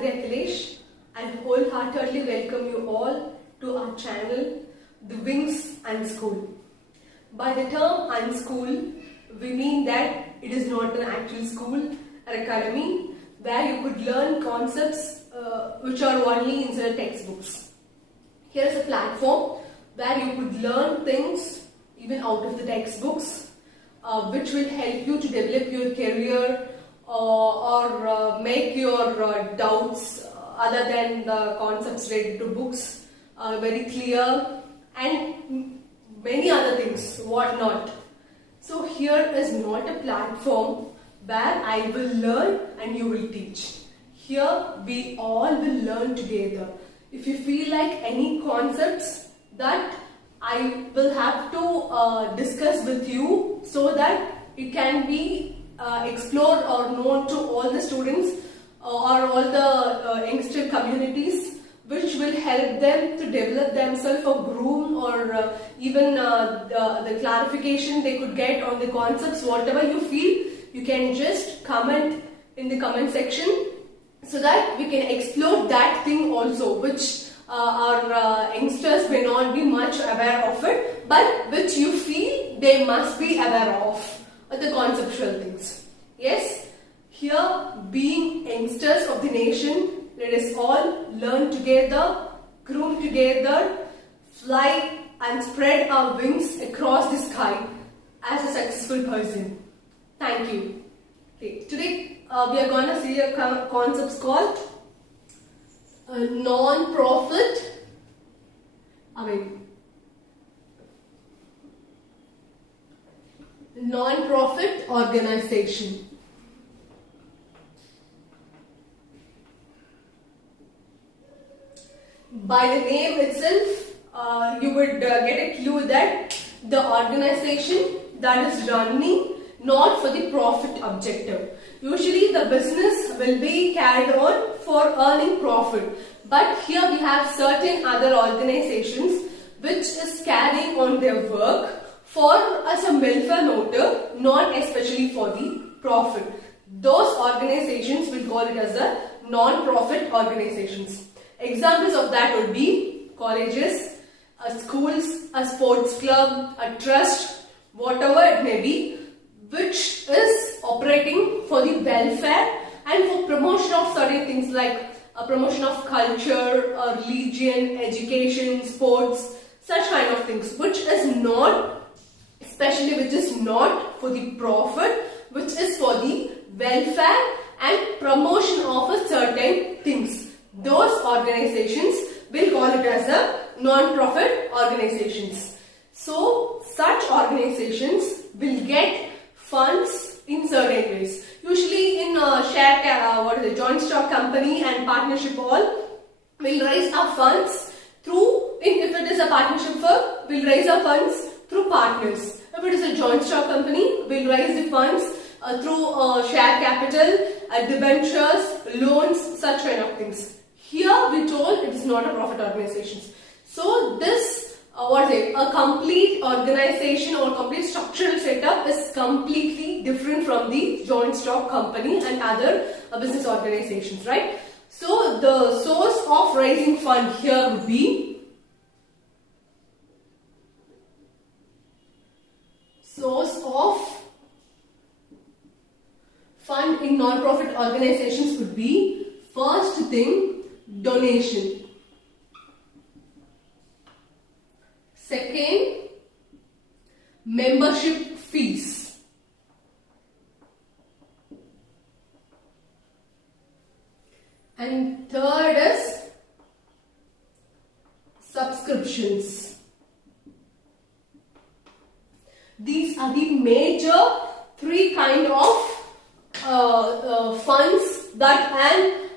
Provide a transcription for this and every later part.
Gayatri Akhilesh and wholeheartedly welcome you all to our channel, The Wings and School. By the term unschool, we mean that it is not an actual school or academy where you could learn concepts which are only in the textbooks. Here is a platform where you could learn things even out of the textbooks, which will help you to develop your career or make your doubts other than the concepts related to books very clear, and many other things, whatnot. So here is not a platform where I will learn and you will teach. Here we all will learn together. If you feel like any concepts that I will have to discuss with you so that it can be explored or known to all the students or all the youngster communities, which will help them to develop themselves or groom or even the clarification they could get on the concepts, whatever you feel, you can just comment in the comment section so that we can explore that thing also, which our youngsters may not be much aware of it, but which you feel they must be aware of the conceptual things. Yes, here being youngsters of the nation, let us all learn together, groom together, fly and spread our wings across the sky as a successful person. Thank you. Okay, today we are going to see a concept called non-profit organization. By the name itself, you would get a clue that the organization that is running not for the profit objective. Usually the business will be carried on for earning profit, but here we have certain other organizations which is carrying on their work for as a welfare motive, not especially for the profit. Those organizations will call it as a non-profit organizations. Examples of that would be colleges, schools, a sports club, a trust, whatever it may be, which is operating for the welfare and for promotion of certain things like a promotion of culture, religion, education, sports, such kind of things, which is not for the profit, which is for the welfare and promotion of a certain things. Those organizations will call it as a non-profit organizations. So such organizations will get funds in certain ways. Usually in joint stock company and partnership all will raise our funds through, if it is a partnership firm, will raise our funds through partners. If it is a joint stock company, will raise the funds through share capital, debentures, loans, such kind of things. Here we told it is not a profit organization. So this a complete organization or complete structural setup is completely different from the joint stock company and other business organizations, right? So the source of raising fund here would be source of fund in non-profit organizations would be first thing donation. Second, membership fees. And third is subscriptions. These are the major three kind of funds that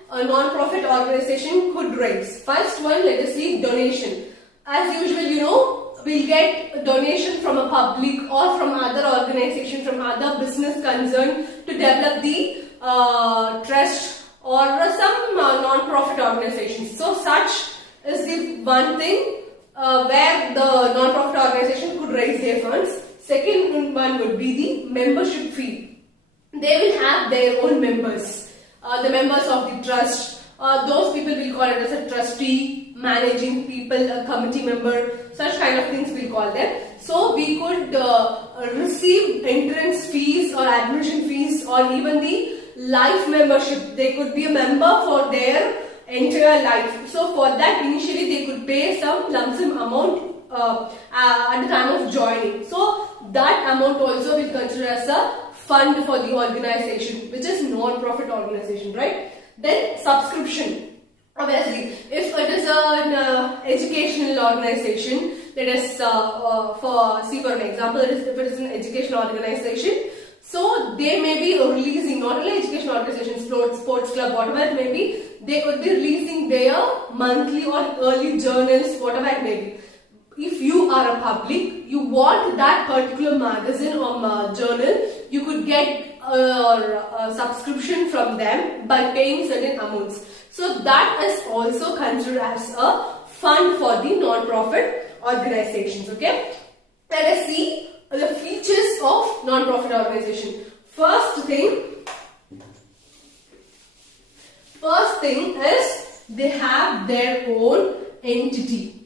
a non-profit organization could raise. First one, let us see donation. As usual, we'll get donation from a public or from other organization, from other business concern to develop the trust or some non-profit organizations. So such is the one thing where the non-profit organization could raise their funds. Second one would be the membership fee. They will have their own members, the members of the trust those people will call it as a trustee, managing people, a committee member, such kind of things we'll call them. So we could receive entrance fees or admission fees or even the life membership. They could be a member for their entire life. So for that initially they could pay some lump sum amount at the time of joining. So that amount also will consider as a fund for the organization, which is non-profit organization, right? Then subscription. Obviously, if it is an educational organization, let us for an example, if it is an educational organization, so they may be releasing not only educational organizations, sports club, whatever it may be, they could be releasing their monthly or early journals, whatever it may be. If you are a public, you want that particular magazine or journal, you could get a subscription from them by paying certain amounts. So that is also considered as a fund for the non-profit organizations. Okay, let us see the features of non-profit organization. First thing is they have their own entity.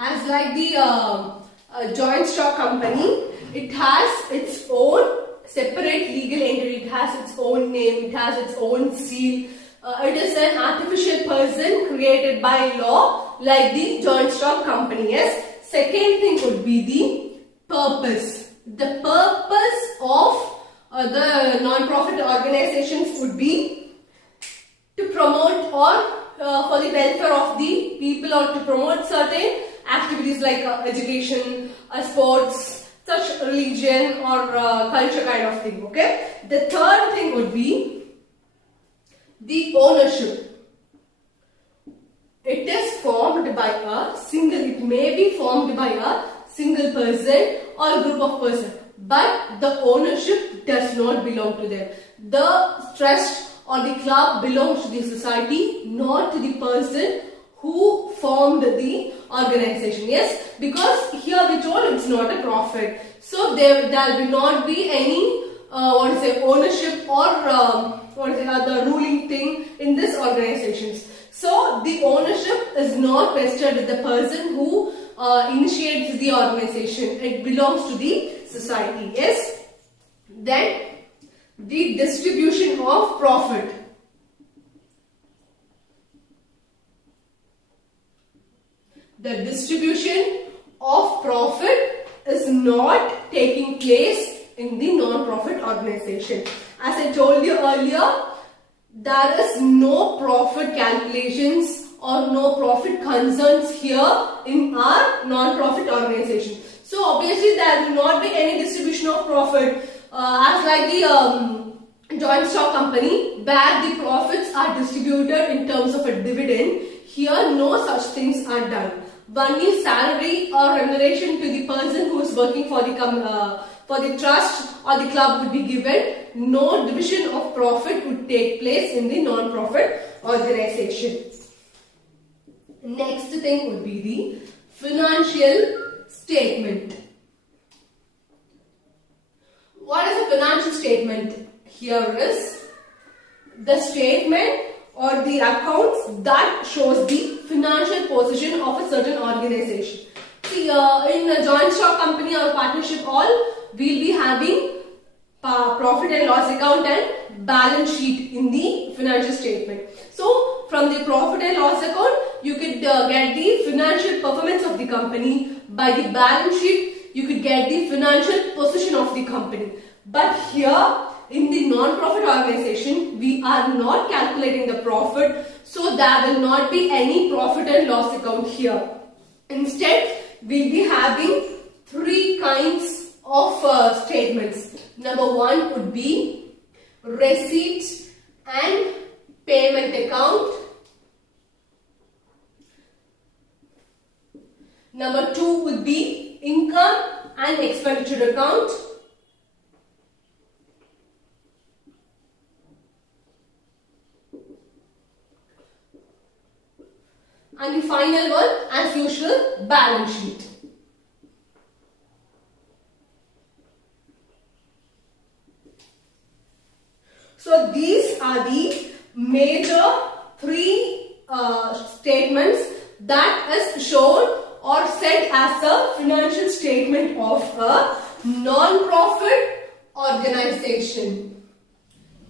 As like the joint stock company, it has its own separate legal entity, it has its own name, it has its own seal. It is an artificial person created by law like the joint stock company. Yes. Second thing would be the purpose. The purpose of the non-profit organizations would be to promote or for the welfare of the people or to promote certain activities like education, sports, such religion or culture kind of thing. Okay. The third thing would be the ownership. It is formed by a single, it may be formed by a single person or a group of persons, but the ownership does not belong to them. The trust or the club belongs to the society, not to the person who formed the organization. Yes, because here we told it's not a profit, so there will not be any ownership or the ruling thing in this organizations. So the ownership is not vested with the person who initiates the organization. It belongs to the society. Yes. Then the distribution of profit. The distribution of profit is not taking place in the non-profit organization. As I told you earlier, there is no profit calculations or no profit concerns here in our non-profit organization. So obviously there will not be any distribution of profit as like the joint stock company where the profits are distributed in terms of a dividend. Here no such things are done. Only salary or remuneration to the person who is working for the trust or the club would be given. No division of profit would take place in the non-profit organization. Next thing would be the financial statement. What is a financial statement? Here is the statement or the accounts that shows the financial position of a certain organization. See, in a joint stock company or partnership, all we'll be having profit and loss account and balance sheet in the financial statement. So, from the profit and loss account, you could get the financial performance of the company. By the balance sheet, you could get the financial position of the company. But here, in the non-profit organization, we are not calculating the profit, so there will not be any profit and loss account here. Instead, we'll be having three kinds of statements. Number one would be receipt and payment account. Number two would be income and expenditure account. And the final one, as usual, balance sheet. So these are the major three statements that is shown or said as a financial statement of a non-profit organization.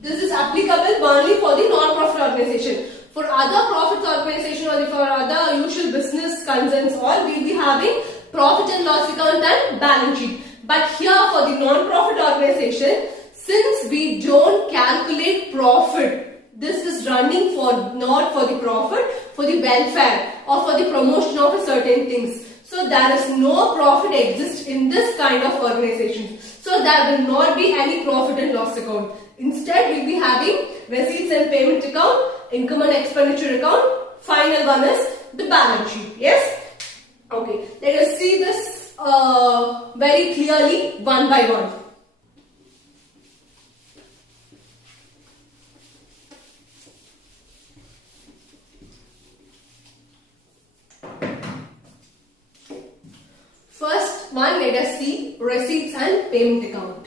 This is applicable only for the non-profit organization. For other profit organization or for other usual business concerns, all we will be having profit and loss account and balance sheet. But here for the non-profit organization, since we don't calculate profit, this is running for not for the profit, for the welfare or for the promotion of certain things. So there is no profit exists in this kind of organization. So there will not be any profit and loss account. Instead, we will be having receipts and payment account, income and expenditure account. Final one is the balance sheet. Yes? Okay. Let us see this very clearly one by one. First one, let us see receipts and payment account.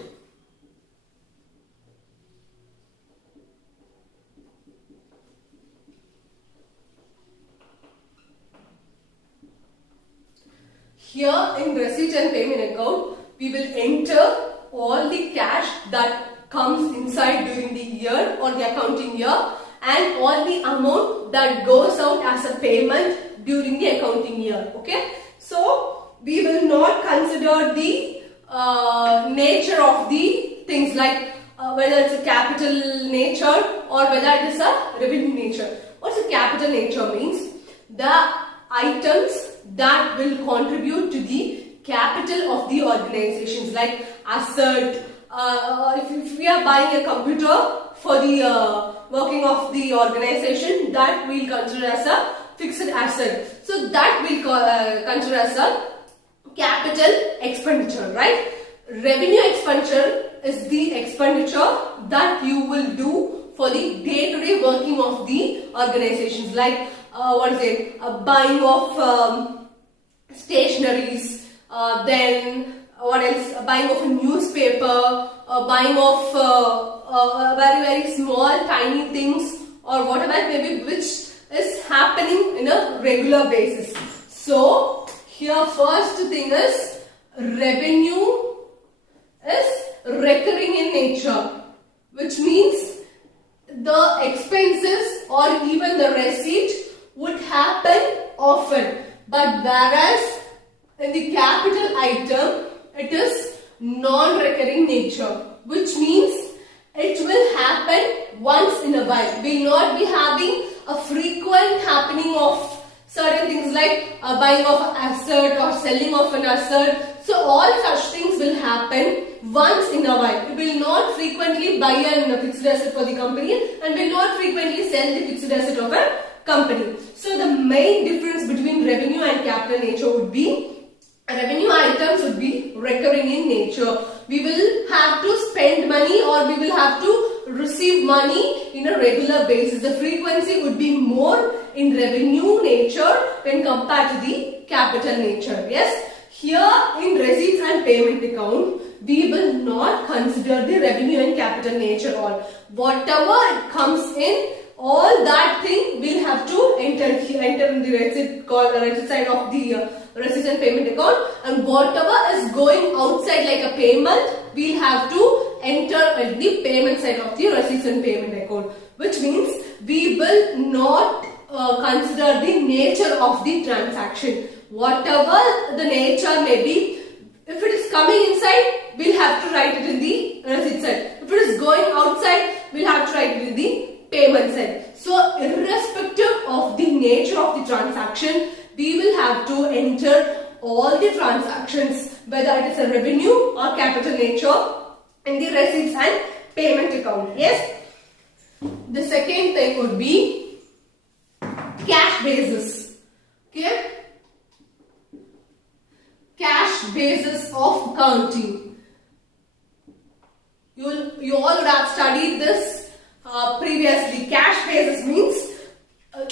Here in receipt and payment account, we will enter all the cash that comes inside during the year or the accounting year and all the amount that goes out as a payment during the accounting year. Okay, so we will not consider the nature of the things like whether it's a capital nature or whether it is a revenue nature. What's a capital nature means? The items that will contribute to the capital of the organizations, like asset. If we are buying a computer for the working of the organization, that we'll consider as a fixed asset. So that we'll consider as a capital expenditure, right? Revenue expenditure is the expenditure that you will do for the day-to-day working of the organizations, like buying of stationaries, then what else? Buying of a newspaper, buying of very small tiny things or whatever it may be, which is happening in a regular basis. So here first thing is revenue is recurring in nature, which means the expenses or even the receipt would happen often, but whereas in the capital item it is non-recurring nature, which means it will happen once in a while. We will not be having a frequent happening of certain things like buying of an asset or selling of an asset. So all such things will happen once in a while. We will not frequently buy a fixed asset for the company and will not frequently sell the fixed asset of a company. So the main difference between revenue and capital nature would be revenue items would be recurring in nature. We will have to spend money or we will have to receive money in a regular basis. The frequency would be more in revenue nature when compared to the capital nature. Yes. Here in receipts and payment account, we will not consider the revenue and capital nature all. Whatever comes in, all that thing will have to enter in the receipt side of the receipt and payment account, and whatever is going outside like a payment, we'll have to enter at the payment side of the receipts and payment account, which means we will not consider the nature of the transaction. Whatever the nature may be, if it is coming inside, we'll have to write it in the receipt side. If it is going outside, we'll have to write it in the payment side. So irrespective of the nature of the transaction, we will have to enter all the transactions, whether it is a revenue or capital nature, in the receipts and payment account. Yes. The second thing would be cash basis. Okay. Cash basis of accounting. You all would have studied this previously. Cash basis means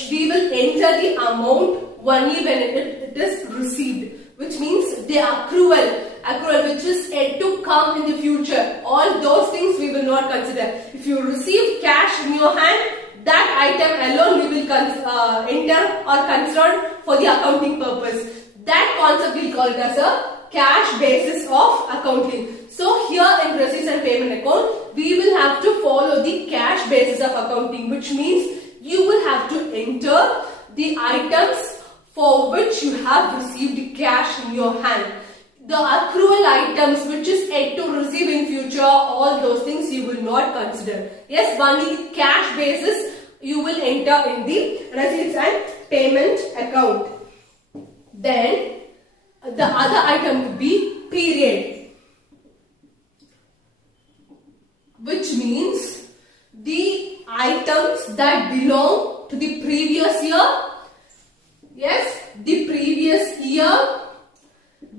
we will enter the amount only when it is received, which means the accrual accrual which is yet to come in the future, all those things we will not consider. If you receive cash in your hand, that item alone we will enter or consider for the accounting purpose. That concept we call it as a cash basis of accounting. So here in receipts and payment account, we will have to follow the cash basis of accounting, which means you will have to enter the items for which you have received cash in your hand. The accrual items which is yet to receive in future, all those things you will not consider. Yes, only the cash basis you will enter in the receipts and payment account. Then the other item would be period, which means the items that belong to the previous year. Yes, the previous year,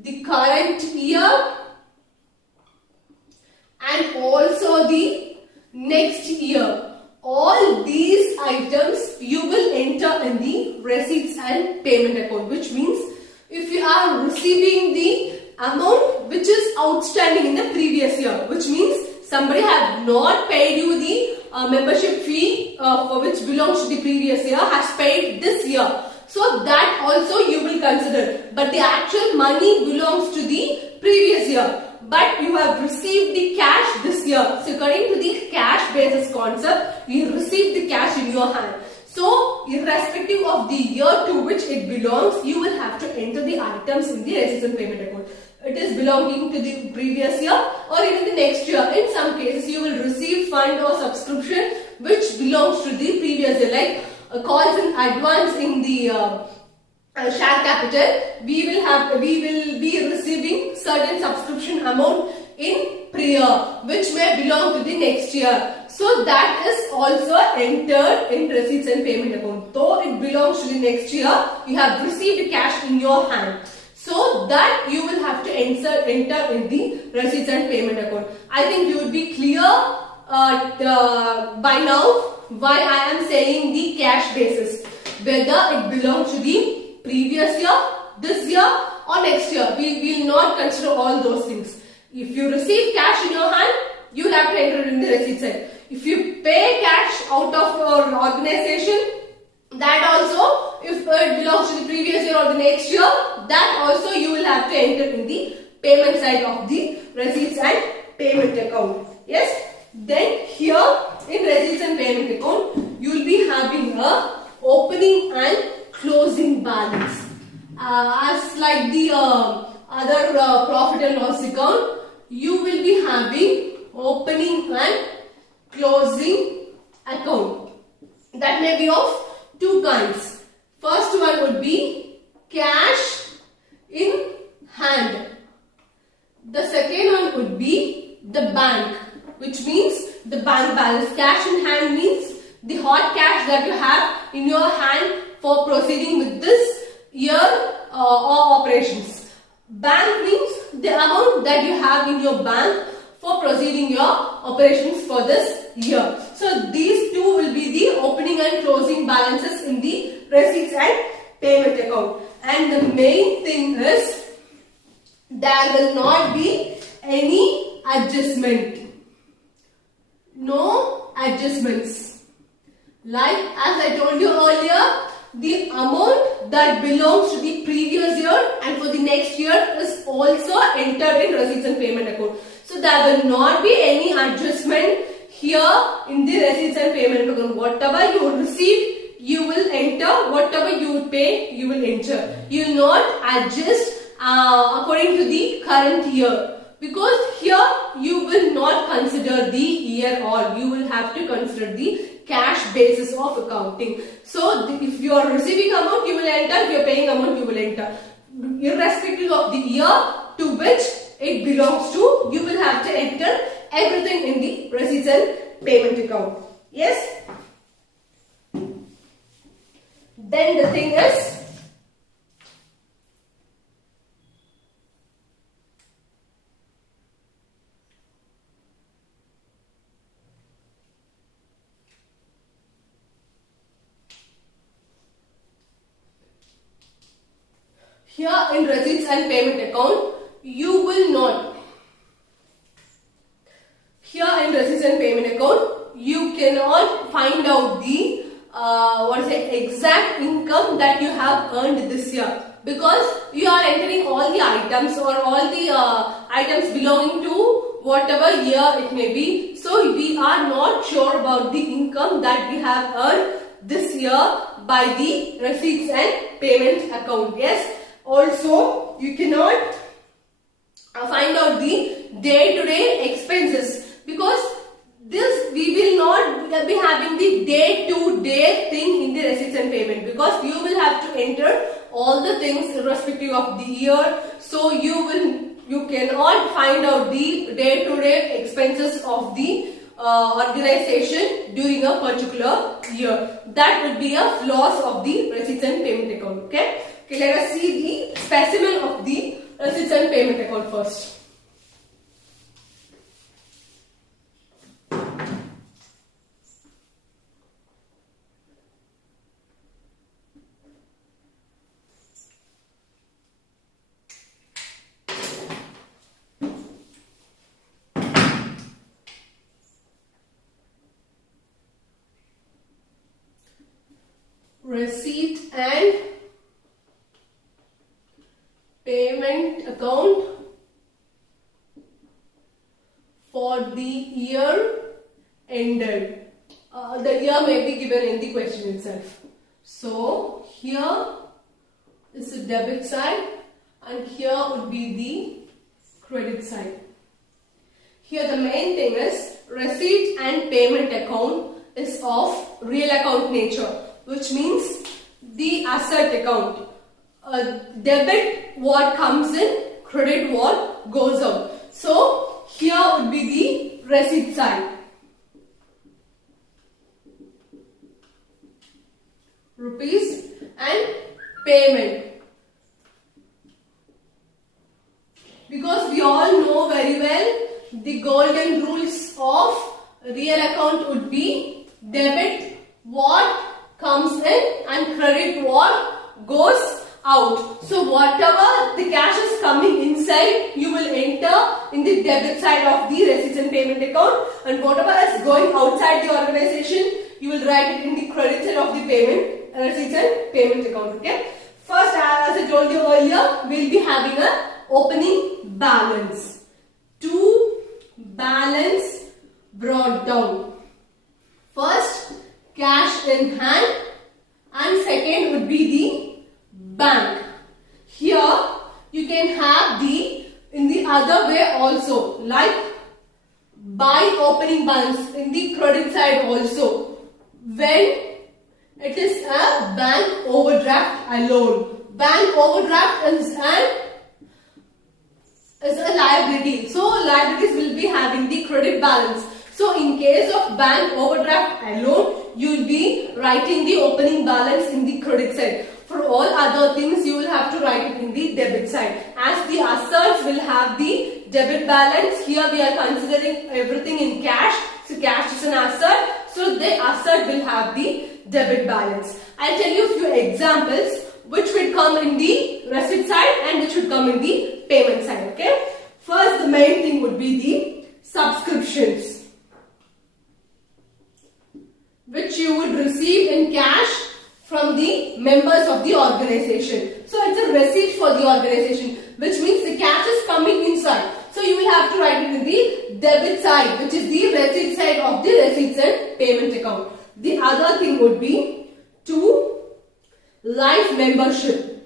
the current year, and also the next year. All these items you will enter in the receipts and payment account, which means if you are receiving the amount which is outstanding in the previous year, which means somebody have not paid you the membership fee for which belongs to the previous year, has paid this year. So that also you will consider. But the actual money belongs to the previous year. But you have received the cash this year. So according to the cash basis concept, you received the cash in your hand. So irrespective of the year to which it belongs, you will have to enter the items in the receipts and payment account. It is belonging to the previous year or even the next year. In some cases, you will receive fund or subscription which belongs to the previous year, like calls in advance in the share capital. We will be receiving certain subscription amount in prior which may belong to the next year. So that is also entered in receipts and payment account. Though it belongs to the next year, you have received cash in your hand. So that you will have to enter in the receipts and payment account. I think you would be clear by now why I am saying the cash basis. Whether it belongs to the previous year, this year or next year. We will not consider all those things. If you receive cash in your hand, you will have to enter it in the receipt side. If you pay cash out of your organization, that also, if it belongs to the previous year or the next year, that also you will have to enter in the payment side of the receipts and payment account. Yes. Then here in receipts and payment account, you will be having a opening and closing balance. As like the other profit and loss account, you will be having opening and closing account. That may be of two kinds. First one would be cash in hand. The second one would be the bank, which means the bank balance. Cash in hand means the hot cash that you have in your hand for proceeding with this year or operations. Bank means the amount that you have in your bank for proceeding your operations for this year. So these two will be the opening and closing balances in the receipts and payment account. And the main thing is there will not be any adjustment. No adjustments. Like as I told you earlier, the amount that belongs to the previous year and for the next year is also entered in receipts and payment account. So there will not be any adjustment here in the receipts and payment account. Whatever you receive, you will enter. Whatever you pay, you will enter. You will not adjust according to the current year. Because here you will not consider the year or you will have to consider the cash basis of accounting. So if you are receiving amount, you will enter. If you are paying amount, you will enter. Irrespective of the year to which it belongs to, you will have to enter everything in the receipts and payment account. Yes? Then the thing is, here in receipts and payment account, you will and payment account, you cannot find out the exact income that you have earned this year, because you are entering all the items or all the items belonging to whatever year it may be. So we are not sure about the income that we have earned this year by the receipts and payment account. Yes. Also, you cannot find out the day-to-day expenses, because this we will not be having the day-to-day thing in the receipts and payment, because you will have to enter all the things irrespective of the year. So you cannot find out the day-to-day expenses of the organization during a particular year. That would be a flaws of the receipts and payment account. Okay, let us see the specimen of the receipts and payment account first. Receipt and payment account for the year ended. The year may be given in the question itself. So here is the debit side and here would be the credit side. Here the main thing is receipt and payment account is of real account nature, which means the asset account. Debit what comes in, credit what goes out. So here would be the receipt side. Rupees and payment. Because we all know very well the golden rules of real account would be debit what comes in and credit what goes out. So whatever the cash is coming inside, you will enter in the debit side of the receipts and payment account, and whatever is going outside the organization, you will write it in the credit side of the receipts and payment account. Okay. First, as I told you earlier, we will be having a opening balance. To balance brought down. First, cash in hand, and second would be the bank. Here you can have the in the other way also, like by opening balance in the credit side also, when it is a bank overdraft alone. Bank overdraft is a liability, so liabilities will be having the credit balance. So in case of bank overdraft alone, you will be writing the opening balance in the credit side. For all other things, you will have to write it in the debit side. As the assets will have the debit balance, here we are considering everything in cash. So cash is an asset, so the asset will have the debit balance. I'll tell you a few examples which will come in the receipt side and which will come in the payment side. Okay. First, the main thing would be the subscriptions, which you would receive in cash from the members of the organization. So it's a receipt for the organization, which means the cash is coming inside. So you will have to write it in the debit side, which is the receipt side of the receipts and payment account. The other thing would be to life membership.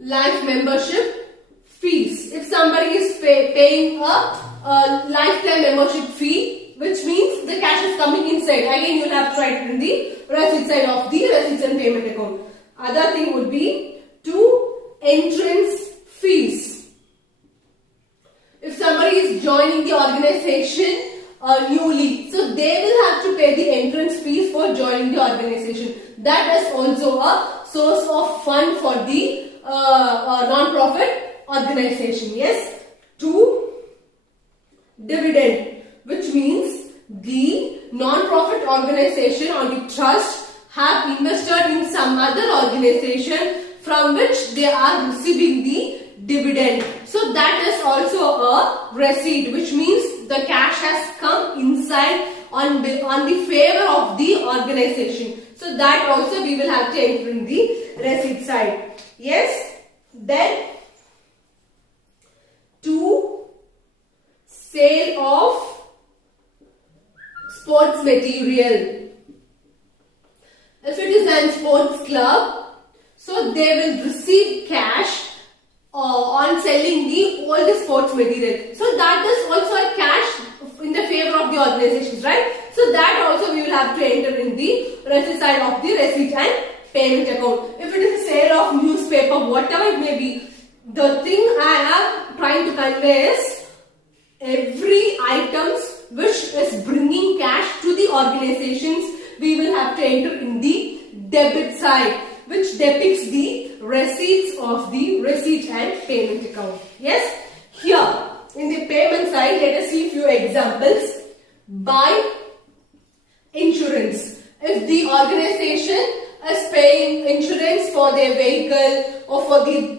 Life membership fees. If somebody is paying a lifetime membership fee, which means the cash is coming inside, again you will have to write it in the receipt side of the receipts and payment account. Other thing would be to entrance fees. If somebody is joining the organization newly, so they will have to pay the entrance fees for joining the organization. That is also a source of fund for the non-profit organization. Yes. To dividend, which means the non-profit organization or the trust have invested in some other organization from which they are receiving the dividend. So that is also a receipt, which means the cash has come inside on the favor of the organization. So that also we will have to enter in the receipt side. Yes. Then to sale of sports material. If it is a sports club, so they will receive cash on selling all the sports material. So that is also a cash in the favor of the organizations, right? So that also we will have to enter in the receipt side of the receipt and payment account. If it is a sale of newspaper, whatever it may be, the thing I am trying to convey is every items which is bringing cash to the organizations, we will have to enter in the debit side, which depicts the receipts of the receipt and payment account. Yes, here in the payment side, let us see few examples. Buy insurance. If the organization is paying insurance for their vehicle or for the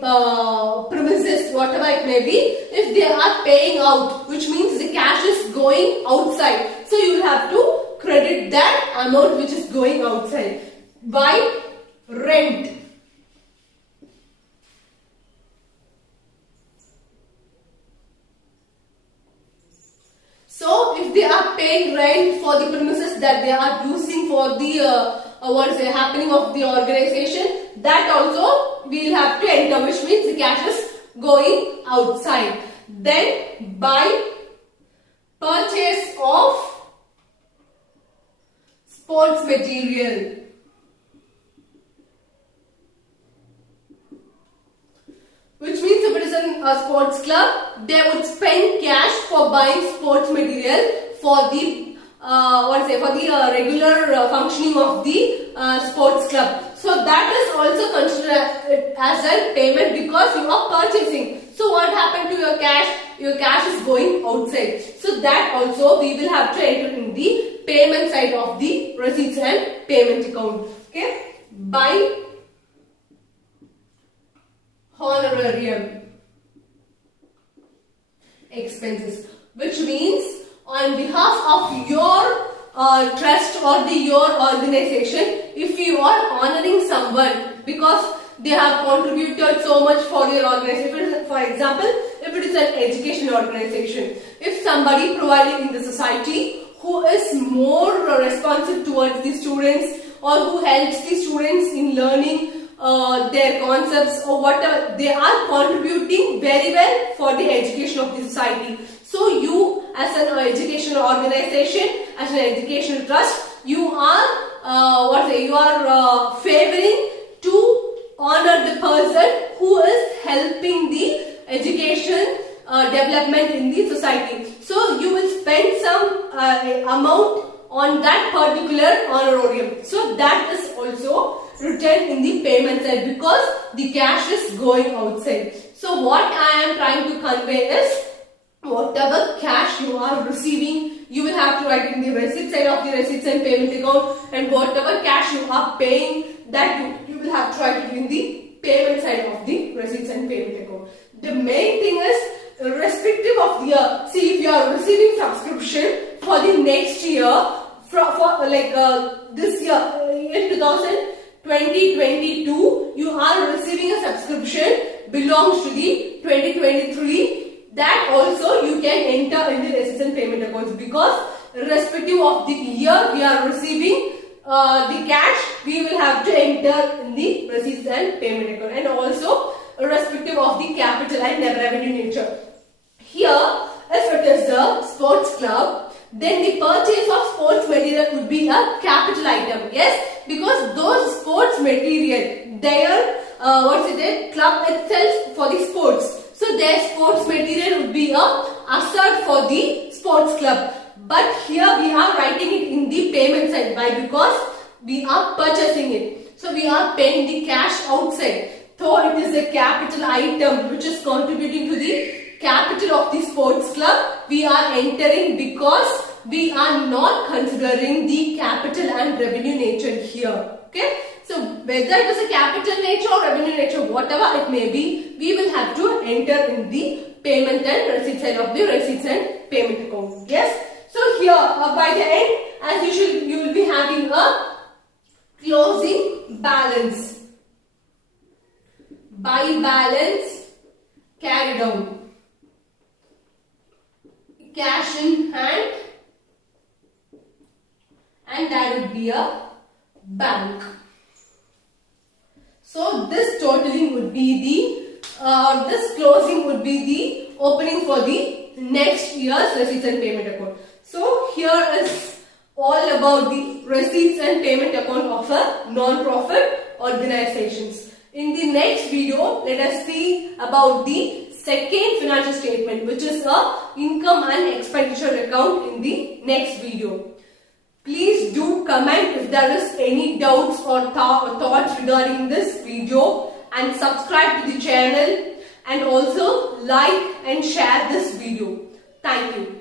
premises, whatever it may be, if they are paying out, which means the cash is going outside, so you will have to credit that amount which is going outside. Buy rent. So if they are paying rent for the premises that they are using for the what is the happening of the organization, that also we will have to enter, which means the cash is going outside. Then buy purchase of sports material. Which means if it is a sports club, they would spend cash for buying sports material for the for the regular functioning of the sports club. So that is also considered as a payment because you are purchasing. So what happened to your cash? Your cash is going outside. So that also we will have to enter in the payment side of the receipts and payment account. Okay. Buy honorarium expenses, which means on behalf of your trust or your organization, if you are honoring someone because they have contributed so much for your organization. For example, if it is an education organization, if somebody provided in the society who is more responsive towards the students or who helps the students in learning their concepts or whatever, they are contributing very well for the education of the society. So you as an education organization, as an educational trust, you are favoring to honor the person who is helping the education development in the society. So you will spend some amount on that particular honorarium. So that is also written in the payment side because the cash is going outside. So what I am trying to convey is whatever cash you are receiving, you will have to write in the receipt side of the receipts and payment account, and whatever cash you are paying, that you will have to write it in the payment side of the receipts and payment account. The main thing is irrespective of the year. See, if you are receiving subscription for the next year, this year in 2022, you are receiving a subscription belongs to the 2023. That also you can enter in the receipts and payment accounts because irrespective of the year we are receiving the cash, we will have to enter in the receipts and payment account, and also irrespective of the capital and revenue nature. Here, if it is a sports club, then the purchase of sports material would be a capital item. Yes, because those sports material, their club itself for the sports. So their sports material would be a asset for the sports club. But here we are writing it in the payment side. Why? Because we are purchasing it. So we are paying the cash outside. So it is a capital item which is contributing to the capital of the sports club. We are entering because we are not considering the capital and revenue nature here. Okay. So whether it is a capital nature or revenue nature, whatever it may be, we will have to enter in the payment and receipt side of the receipts and payment account. Yes. So here by the end, as usual, you will be having a closing balance. By balance carried out. Cash in hand, and that would be a bank. So this totaling would be the, this closing would be the opening for the next year's receipts and payment account. So here is all about the receipts and payment account of a non-profit organizations. In the next video, let us see about the second financial statement, which is a income and expenditure account, in the next video. Please do comment if there is any doubts or thoughts regarding this video, and subscribe to the channel, and also like and share this video. Thank you.